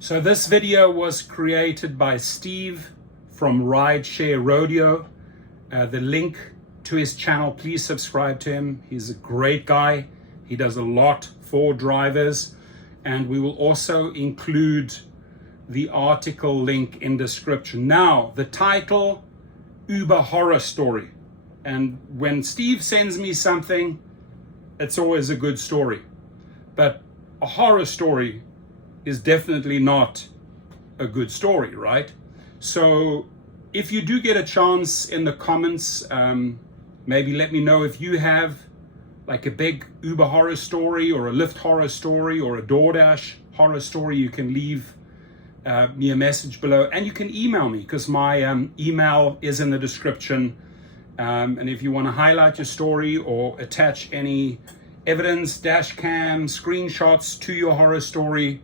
So this video was created by Steve from Rideshare Rodeo. The link to his channel, please subscribe to him. He's a great guy. He does a lot for drivers. And we will also include the article link in description. Now, the title, Uber Horror Story. And when Steve sends me something, it's always a good story. But a horror story is definitely not a good story, right? So if you do get a chance in the comments, maybe let me know if you have like a big Uber horror story or a Lyft horror story or a DoorDash horror story. You can leave me a message below, and you can email me because my email is in the description. And if you want to highlight your story or attach any evidence, dash cam, screenshots to your horror story,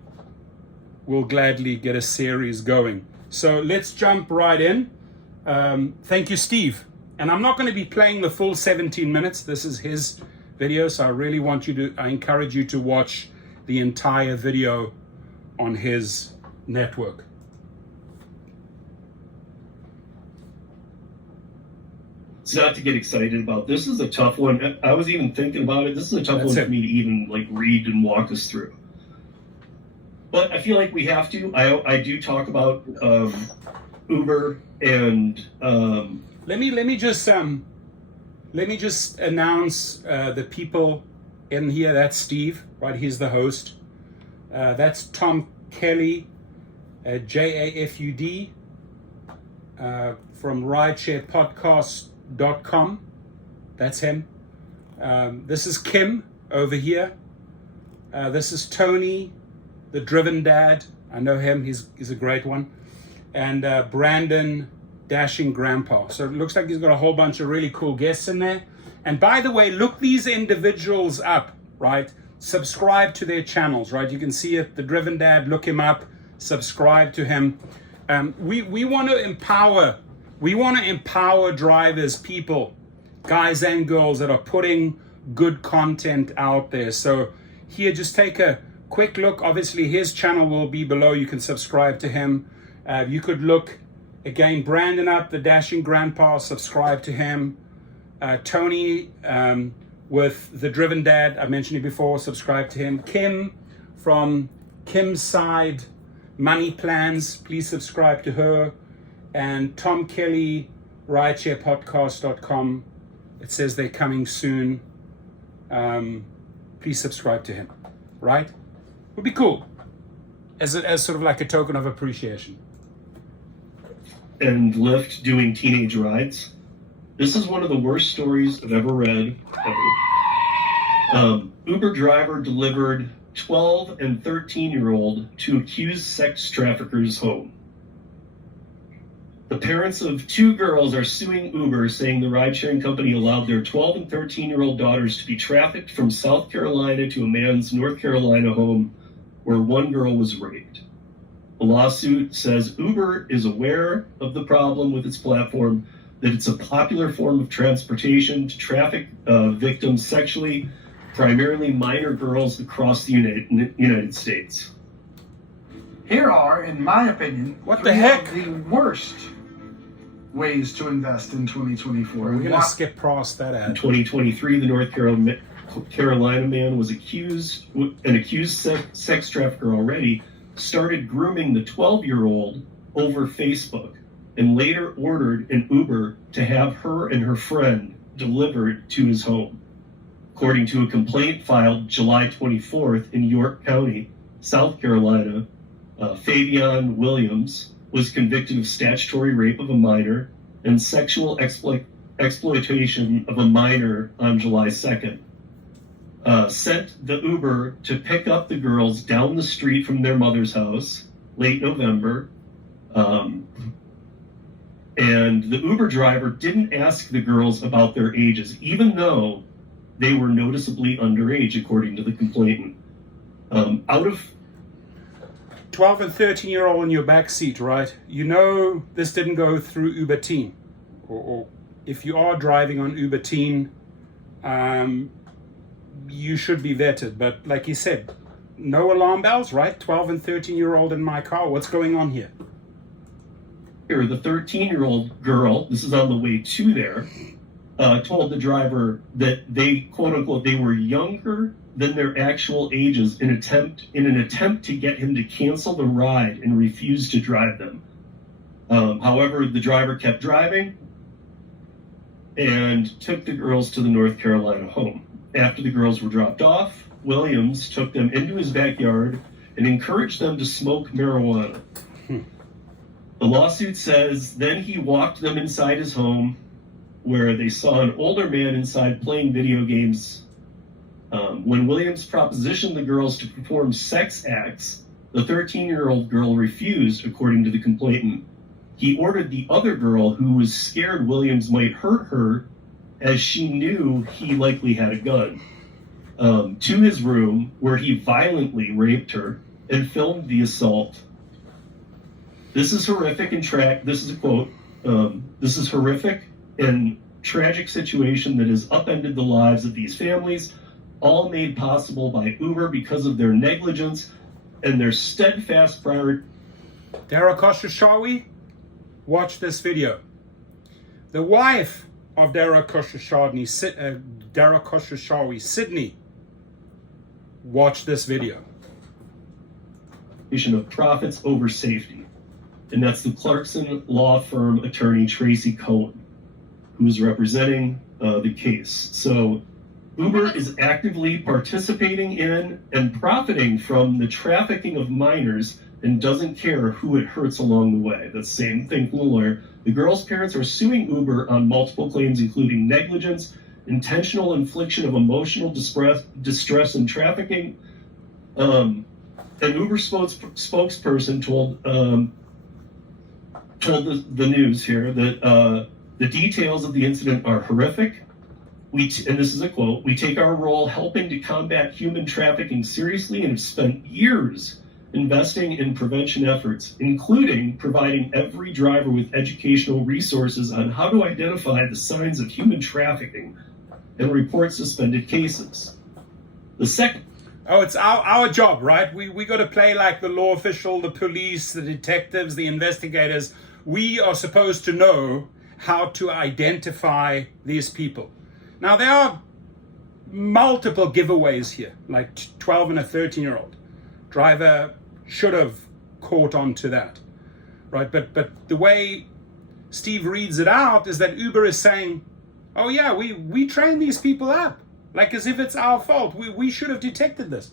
we'll gladly get a series going. So let's jump right in. Thank you, Steve. And I'm not going to be playing the full 17 minutes. This is his video, so I really want you to, I encourage you to watch the entire video on his network. It's not to get excited about. This is a tough one. I was even thinking about it. This is a tough one for me to even like read and walk us through. But I feel like we have to. I do talk about Uber and let me just announce the people in here. That's Steve, right? He's the host. That's Tom Kelly, JAFUD, from ridesharepodcast.com. That's him. This is Kim over here. This is Tony, the driven dad. I know him. He's a great one. And Brandon, dashing grandpa. So it looks like he's got a whole bunch of really cool guests in there. And by the way, look these individuals up, right? Subscribe to their channels, right? You can see it, the driven dad. Look him up. Subscribe to him. We want to empower. We want to empower drivers, people, guys and girls that are putting good content out there. So here, just take a quick look. Obviously, his channel will be below. You can subscribe to him. You could look, again, Brandon up, the dashing grandpa, subscribe to him. Tony with the driven dad, I mentioned it before, subscribe to him. Kim from Kim's Side Money Plans, please subscribe to her. And Tom Kelly, ridesharepodcast.com. It says they're coming soon. Please subscribe to him, right? Would be cool as sort of like a token of appreciation. And Lyft doing teenage rides. This is one of the worst stories I've ever read. Uber driver delivered 12 and 13-year-old to accused sex traffickers home. The parents of two girls are suing Uber, saying the ride-sharing company allowed their 12 and 13-year-old daughters to be trafficked from South Carolina to a man's North Carolina home where one girl was raped. The lawsuit says Uber is aware of the problem with its platform, that it's a popular form of transportation to traffic victims sexually, primarily minor girls across the United States. Here are, in my opinion, what the heck? The worst ways to invest in 2024. We're going to skip past that ad. In 2023, the North Carolina man was accused sex trafficker already, started grooming the 12-year-old over Facebook, and later ordered an Uber to have her and her friend delivered to his home. According to a complaint filed July 24th in York County, South Carolina, Fabian Williams was convicted of statutory rape of a minor and sexual exploitation of a minor on July 2nd. Sent the Uber to pick up the girls down the street from their mother's house late November. And the Uber driver didn't ask the girls about their ages, even though they were noticeably underage, according to the complainant. Out of 12 and 13-year-old in your back seat, right? You know this didn't go through Uber Teen. Or if you are driving on Uber Teen, you should be vetted. But like you said, no alarm bells, right? 12 and 13-year-old in my car. What's going on here? Here, the 13-year-old girl, this is on the way to there, told the driver that they, quote unquote, they were younger than their actual ages in an attempt to get him to cancel the ride and refuse to drive them. However, the driver kept driving and took the girls to the North Carolina home. After the girls were dropped off, Williams took them into his backyard and encouraged them to smoke marijuana. The lawsuit says then he walked them inside his home where they saw an older man inside playing video games. When Williams propositioned the girls to perform sex acts, the 13-year-old girl refused, according to the complainant. He ordered the other girl, who was scared Williams might hurt her, as she knew he likely had a gun, to his room, where he violently raped her and filmed the assault. This is horrific and this is a quote. This is horrific and tragic situation that has upended the lives of these families, all made possible by Uber because of their negligence and their steadfast priority. Dara Khosrowshahi, watch this video. The wife of Dara Khosrowshahi, Sydney, watch this video. Of profits over safety. And that's the Clarkson law firm attorney Tracy Cohen, who is representing the case. So Uber is actively participating in and profiting from the trafficking of minors and doesn't care who it hurts along the way. That's the same thing from the lawyer. The girls' parents are suing Uber on multiple claims, including negligence, intentional infliction of emotional distress and trafficking. An Uber spokesperson told the news here that the details of the incident are horrific. And this is a quote, "We take our role helping to combat human trafficking seriously and have spent years investing in prevention efforts, including providing every driver with educational resources on how to identify the signs of human trafficking and report suspended cases." The second... Oh, it's our job, right? We got to play like the law official, the police, the detectives, the investigators. We are supposed to know how to identify these people. Now, there are multiple giveaways here, like 12 and a 13-year-old. Driver should have caught on to that, right? But the way Steve reads it out is that Uber is saying, oh yeah, we train these people up, like as if it's our fault. We should have detected this.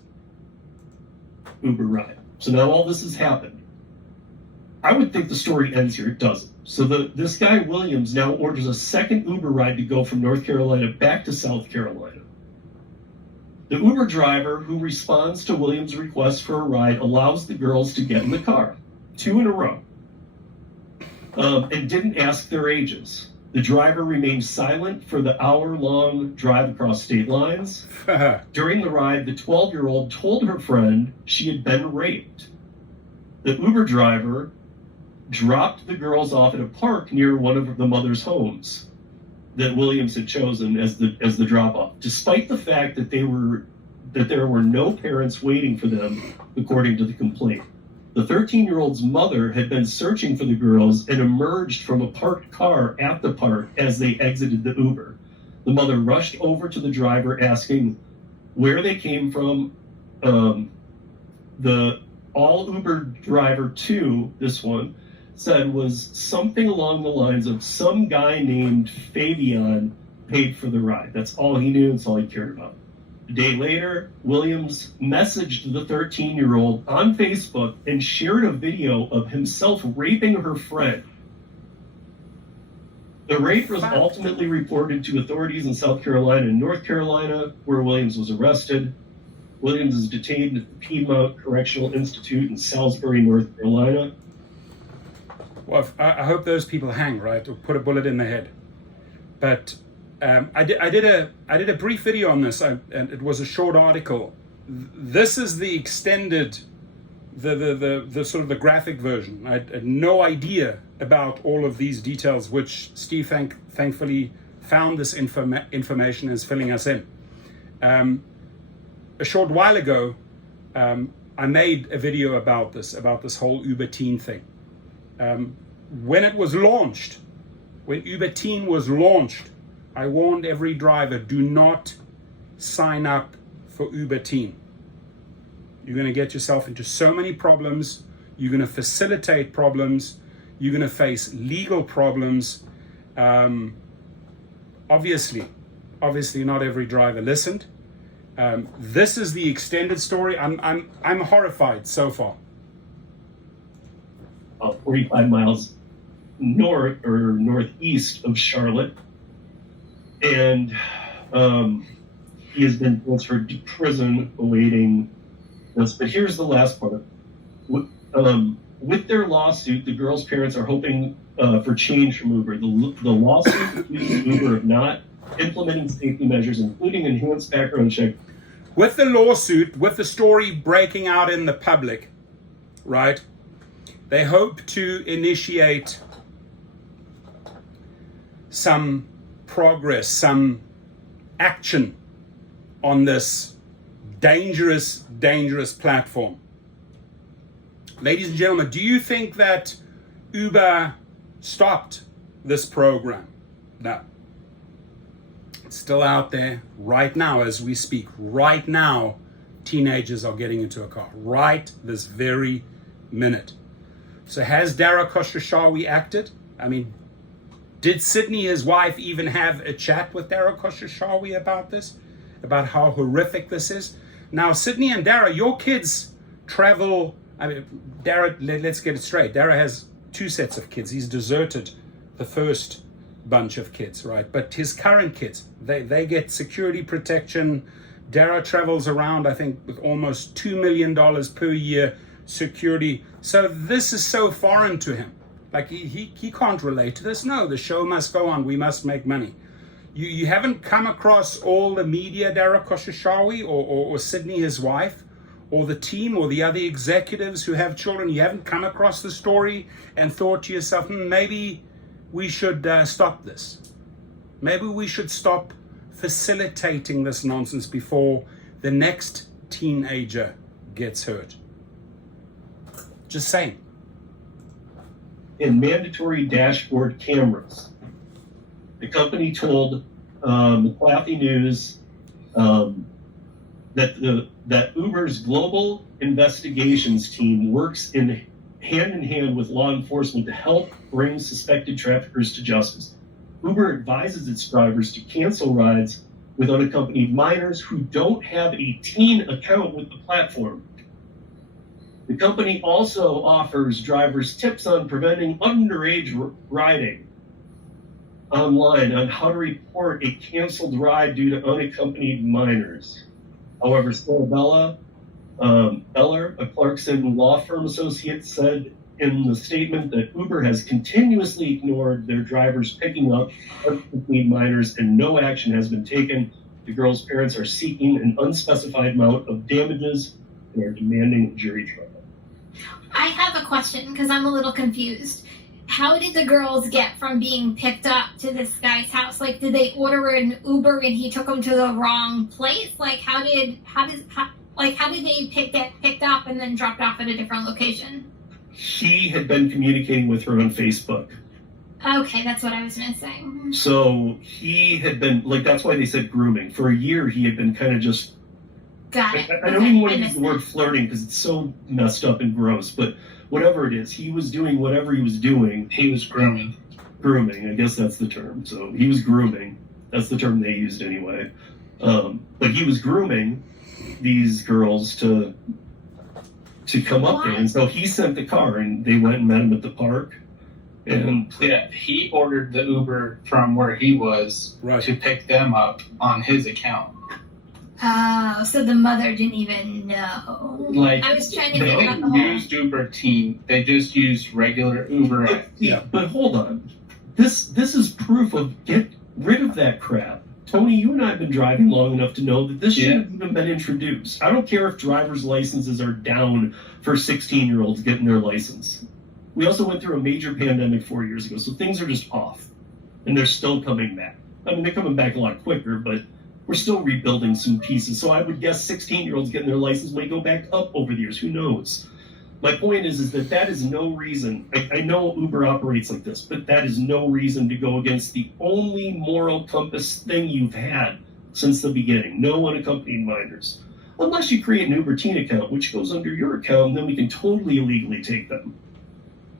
Uber ride. So now all this has happened. I would think the story ends here. It doesn't. So this guy Williams now orders a second Uber ride to go from North Carolina back to South Carolina. The Uber driver, who responds to Williams' request for a ride, allows the girls to get in the car, 2 in a row, and didn't ask their ages. The driver remained silent for the hour-long drive across state lines. During the ride, the 12-year-old told her friend she had been raped. The Uber driver dropped the girls off at a park near one of the mother's homes that Williams had chosen as the drop-off, despite the fact that there were no parents waiting for them, according to the complaint. The 13-year-old's mother had been searching for the girls and emerged from a parked car at the park as they exited the Uber. The mother rushed over to the driver, asking where they came from. The all Uber driver 2, this one, said was something along the lines of some guy named Fabian paid for the ride. That's all he knew. That's all he cared about. A day later, Williams messaged the 13-year-old on Facebook and shared a video of himself raping her friend. The rape was ultimately reported to authorities in South Carolina and North Carolina, where Williams was arrested. Williams is detained at the Piedmont Correctional Institute in Salisbury, North Carolina. Well, I hope those people hang, right, or put a bullet in their head. But I did a brief video on this, and it was a short article. This is the extended, the sort of the graphic version. I had no idea about all of these details, which Steve thankfully found this information and is filling us in. A short while ago, I made a video about this whole Uber Teen thing. When it was launched, when Uber Teen was launched, I warned every driver, do not sign up for Uber Teen. You're going to get yourself into so many problems. You're going to facilitate problems. You're going to face legal problems. Obviously not every driver listened. This is the extended story. I'm horrified so far. 45 miles north or northeast of Charlotte, and he has been transferred to prison awaiting this. But here's the last part. With their lawsuit, the girls' parents are hoping for change from Uber. The lawsuit accuses Uber of not implementing safety measures, including enhanced background check. With the lawsuit, with the story breaking out in the public, right? They hope to initiate some progress, some action on this dangerous platform. Ladies and gentlemen, do you think that Uber stopped this program? No. It's still out there right now as we speak. Right now, teenagers are getting into a car. Right this very minute. So has Dara Khosrowshahi acted? I mean, did Sydney, his wife, even have a chat with Dara Khosrowshahi about this? About how horrific this is? Now, Sydney and Dara, your kids travel. I mean, Dara, let's get it straight. Dara has 2 sets of kids. He's deserted the first bunch of kids, right? But his current kids, they get security protection. Dara travels around, I think, with almost $2 million per year security. So this is so foreign to him. Like he can't relate to this. No, the show must go on. We must make money. You haven't come across all the media, Dara Khosrowshahi or Sydney, his wife, or the team or the other executives who have children. You haven't come across the story and thought to yourself, maybe we should stop this. Maybe we should stop facilitating this nonsense before the next teenager gets hurt. Just saying. And mandatory dashboard cameras. The company told McClathy News that Uber's global investigations team works hand in hand with law enforcement to help bring suspected traffickers to justice. Uber advises its drivers to cancel rides with unaccompanied minors who don't have a teen account with the platform. The company also offers drivers tips on preventing underage riding online, on how to report a canceled ride due to unaccompanied minors. However, Stella Beller, a Clarkson law firm associate, said in the statement that Uber has continuously ignored their drivers picking up unaccompanied minors and no action has been taken. The girls' parents are seeking an unspecified amount of damages and are demanding a jury trial. I have a question because I'm a little confused. How did the girls get from being picked up to this guy's house? Like, did they order an Uber and he took them to the wrong place? Like, how did they get picked up and then dropped off at a different location? He had been communicating with her on Facebook. Okay, that's what I was missing. So he had been, like, that's why they said grooming. For a year, he had been kind of just... Got it. I don't even want to use the word flirting because it's so messed up and gross, but whatever it is, he was doing whatever he was doing. He was grooming. Grooming, I guess that's the term. So he was grooming. That's the term they used anyway. But he was grooming these girls to come up there. And so he sent the car and they went and met him at the park. And yeah, he ordered the Uber from where he was to pick them up on his account. Oh, so the mother didn't even know. Like, I was trying to they get that didn't use Uber Teen. They just used regular Uber. But hold on. This is proof of get rid of that crap. Tony, you and I have been driving long enough to know that this shouldn't have even been introduced. I don't care if driver's licenses are down for 16-year-olds getting their license. We also went through a major pandemic 4 years ago, so things are just off. And they're still coming back. I mean, they're coming back a lot quicker, but We're still rebuilding some pieces. So I would guess 16-year-olds getting their license may go back up over the years. Who knows? My point is that is no reason. I know Uber operates like this, but that is no reason to go against the only moral compass thing you've had since the beginning. No unaccompanied minors. Unless you create an Uber teen account, which goes under your account, and then we can totally illegally take them.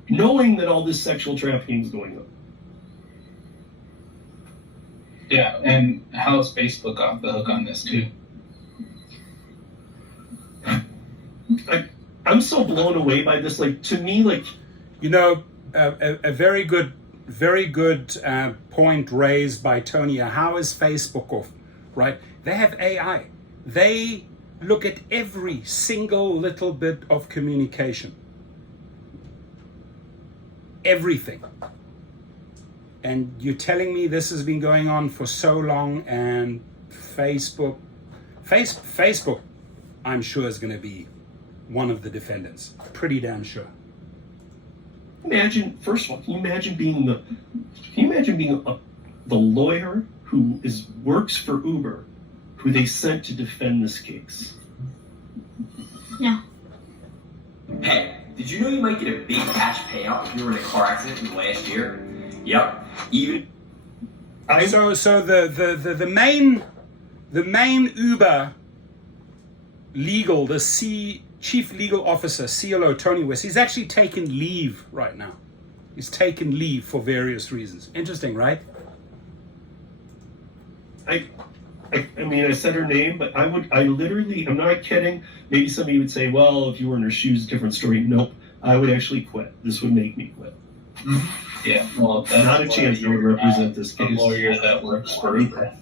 Knowing that all this sexual trafficking is going on. Yeah, and how's Facebook off the hook on this too? I'm so blown away by this. Like, to me, like, you know, a very good point raised by Tony. How is Facebook off? Right? They have AI. They look at every single little bit of communication. Everything. And you're telling me this has been going on for so long, and Facebook, I'm sure is going to be one of the defendants. Pretty damn sure. Imagine, first of all, can you imagine being the lawyer who works for Uber, who they sent to defend this case? No. Hey, did you know you might get a big cash payout if you were in a car accident in the last year? Yep. So the main Uber legal, chief legal officer, CLO Tony West, he's actually taken leave right now. He's taken leave for various reasons. Interesting, right? I mean, I said her name, but I'm not kidding. Maybe somebody would say, well, if you were in her shoes, different story. Nope. I would actually quit. This would make me quit. Yeah, well, that's not a chance I would represent this case. A lawyer that works for Uber.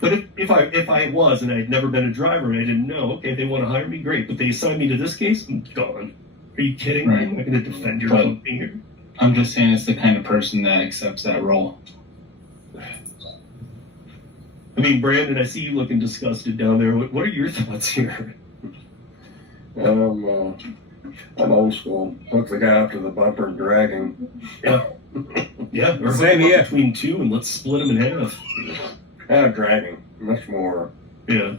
But if I was, and I'd never been a driver and I didn't know, okay, they want to hire me, great. But they assigned me to this case, I'm gone. Are you kidding me? I'm not going to defend your company here. I'm just saying it's the kind of person that accepts that role. I mean, Brandon, I see you looking disgusted down there. What are your thoughts here? I'm old school. Hook the guy up to the bumper and drag him. Yeah. Yeah. Or Same here. Between two and let's split them in half. Dragging. Much more. Yeah.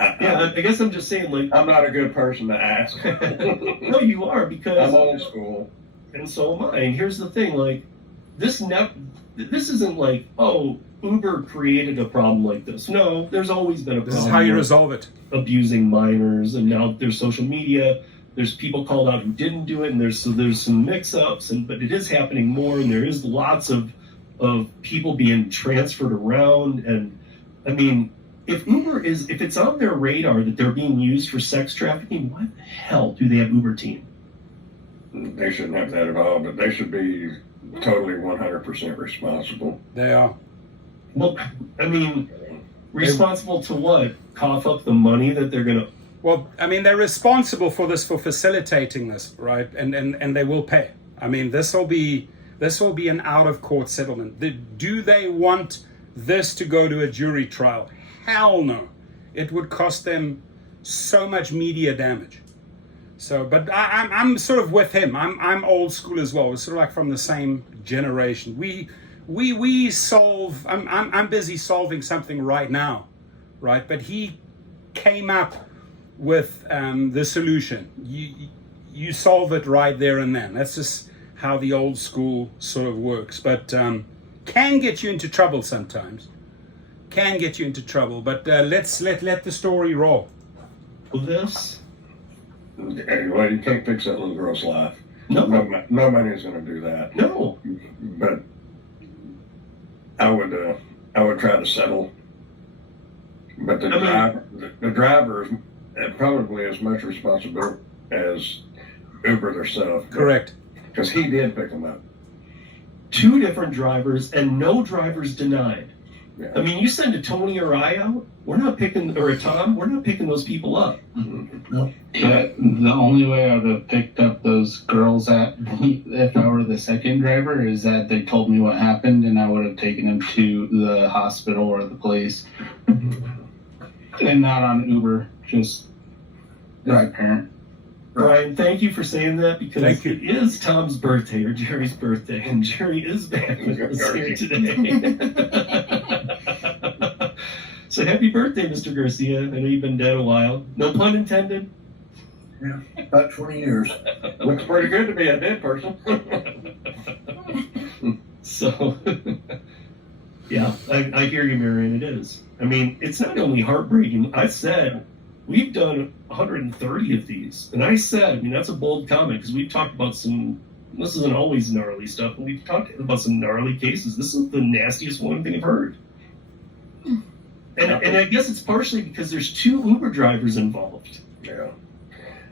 I guess I'm just saying, like, I'm not a good person to ask. No, you are, because I'm old school. And so am I. And here's the thing, like, this isn't like, oh, Uber created a problem like this. No, there's always been a problem. This is how you resolve it. Abusing minors, and now there's social media. There's people called out who didn't do it, and there's some mix-ups, but it is happening more, and there is lots of people being transferred around. And I mean, if it's on their radar that they're being used for sex trafficking, why the hell do they have Uber team? They shouldn't have that at all, but they should be totally 100% responsible. They are. Well, I mean, responsible to what? Cough up the money that they're going to... Well, I mean, they're responsible for this, for facilitating this, right? And they will pay. I mean, this will be an out-of-court settlement. Do they want this to go to a jury trial? Hell no. It would cost them so much media damage. So, but I'm sort of with him. I'm old school as well. We're sort of like from the same generation. We solve. I'm busy solving something right now, right? But he came up with the solution. You solve it right there and then. That's just how the old school sort of works. But can get you into trouble sometimes. Can get you into trouble. But let's let the story roll. This. Well, you can't fix that little girl's life. No. Nobody's going to do that. No. But I would try to settle. But the driver is probably as much responsible as Uber themselves. Correct. Because he did pick them up. 2 different drivers and no drivers denied. Yeah. I mean, you send a Tony or I out, or a Tom, we're not picking those people up. Yeah, the only way I would have picked up those girls if I were the second driver is that they told me what happened and I would have taken them to the hospital or the place. And not on Uber, just my parent. Brian, thank you for saying that, because Thank you. It is Tom's birthday or Jerry's birthday, and Jerry is back with us here today. So happy birthday, Mr. Garcia. I know you've been dead a while. No pun intended. Yeah, about 20 years. Looks pretty good to be a dead person. So, yeah, I hear you, Marion. It is. I mean, it's not only heartbreaking. I said, we've done 130 of these. And I said, I mean, that's a bold comment because we've talked about this isn't always gnarly stuff, and we've talked about some gnarly cases. This is the nastiest one thing I've heard. And I guess it's partially because there's 2 Uber drivers involved. Yeah.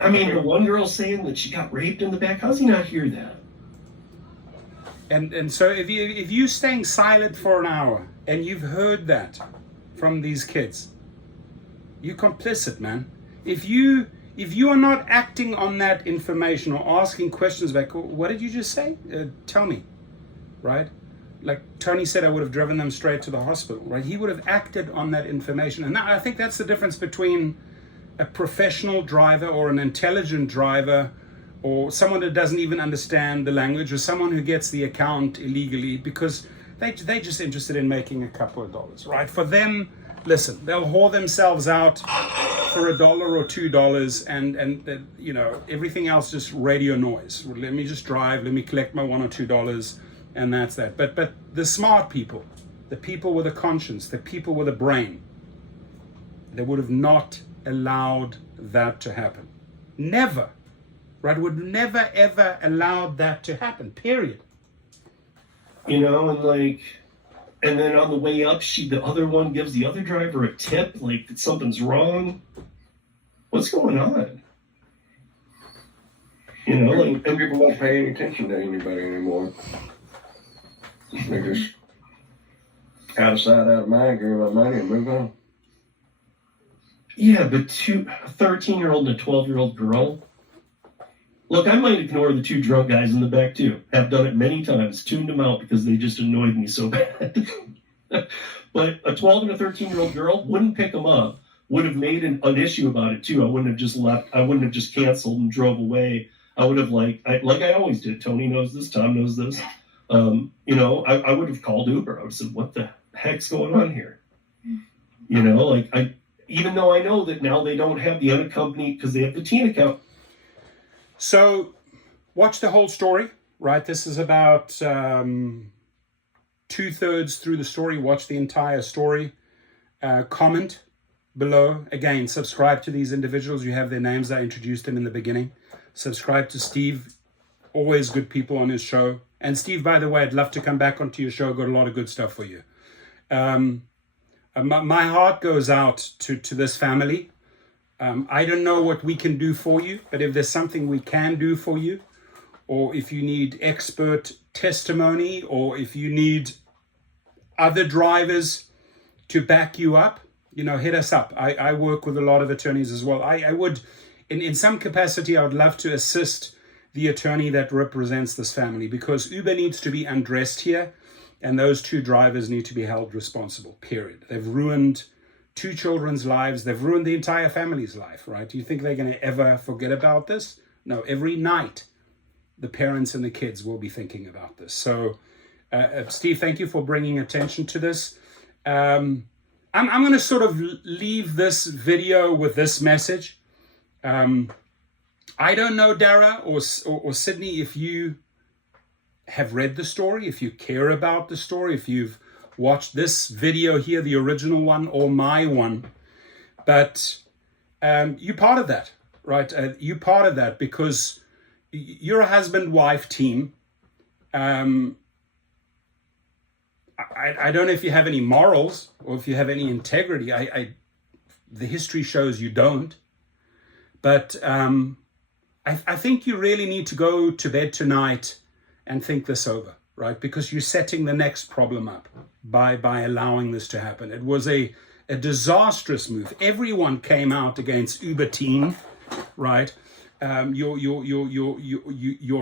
I mean, the one girl saying that she got raped in the back. How's he not hear that? And so if you're staying silent for an hour and you've heard that from these kids, you're complicit, man. If you are not acting on that information or asking questions back, what did you just say? Tell me, right? Like Tony said, I would have driven them straight to the hospital, right? He would have acted on that information. And I think that's the difference between a professional driver or an intelligent driver or someone that doesn't even understand the language or someone who gets the account illegally because they're just interested in making a couple of dollars, right? For them, listen, they'll whore themselves out for $1 or $2 and you know, everything else just radio noise. Let me just drive, let me collect my $1 or $2 and that's that. But the smart people, the people with a conscience, the people with a brain, they would have not allowed that to happen. Never. Right, would never ever allowed that to happen, period. You know, and then on the way up, the other one gives the other driver a tip, like that something's wrong. What's going on? You know, like And people don't pay any attention to anybody anymore. They just out of sight, out of mind, give them money and move on. yeah, but a 13-year-old and a 12-year-old girl. Look, I might ignore the 2 drunk guys in the back too. Have done it many times, tuned them out because they just annoyed me so bad. But a 12 and a 13-year-old girl wouldn't pick them up, would have made an issue about it too. I wouldn't have just left. I wouldn't have just canceled and drove away. I would have like I always did. Tony knows this. Tom knows this. You know, I would have called Uber. I would have said, what the heck's going on here? You know, like even though I know that now they don't have the unaccompanied because they have the teen account. So watch the whole story, right? This is about 2/3 through the story. Watch the entire story. Comment below. Again, subscribe to these individuals. You have their names. I introduced them in the beginning. Subscribe to Steve. Always good people on his show. And Steve, by the way, I'd love to come back onto your show. Got a lot of good stuff for you. My heart goes out to this family. I don't know what we can do for you, but if there's something we can do for you, or if you need expert testimony, or if you need other drivers to back you up, you know, hit us up. I work with a lot of attorneys as well. I would, in some capacity, I would love to assist the attorney that represents this family because Uber needs to be undressed here and those 2 drivers need to be held responsible, period. They've ruined 2 children's lives. They've ruined the entire family's life, right? Do you think they're going to ever forget about this? No, every night the parents and the kids will be thinking about this. So, Steve, thank you for bringing attention to this. I'm going to sort of leave this video with this message. I don't know, Dara or Sydney, if you have read the story, if you care about the story, if you've watched this video here, the original one or my one, but you're part of that, right? You're part of that because you're a husband-wife team. I don't know if you have any morals or if you have any integrity. The history shows you don't. But I think you really need to go to bed tonight and think this over, right? Because you're setting the next problem up by allowing this to happen. It was a disastrous move. Everyone came out against Uber Teen, right? Your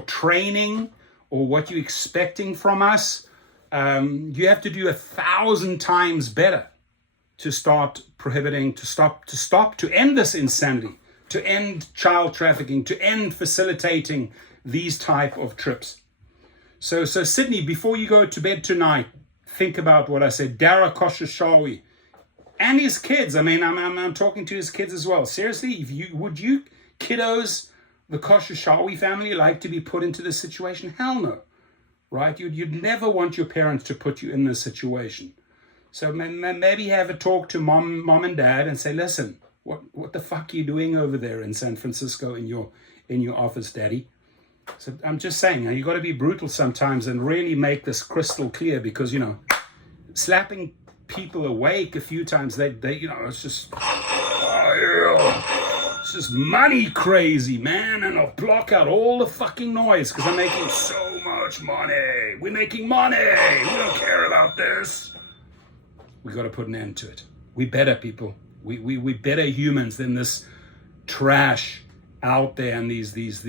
training or what you're expecting from us, you have to do 1,000 times better to start prohibiting, to end this insanity, to end child trafficking, to end facilitating these type of trips. So Sydney, before you go to bed tonight, think about what I said. Dara Koshashawi, and his kids. I mean, I'm talking to his kids as well. Seriously, would you kiddos, the Khosrowshahi family, like to be put into this situation? Hell no, right? You'd never want your parents to put you in this situation. So maybe have a talk to mom and dad and say, listen, what the fuck are you doing over there in San Francisco in your office, daddy? So I'm just saying, you got to be brutal sometimes and really make this crystal clear, because, you know, slapping people awake a few times, they you know, it's just money crazy, man, and I'll block out all the fucking noise because I'm making so much money. We're making money. We don't care about this. We got to put an end to it. We better, people. We better humans than this trash out there, and these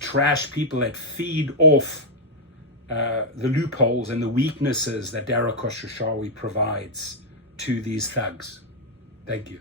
trash people that feed off the loopholes and the weaknesses that Dara Khosrowshahi provides to these thugs. Thank you.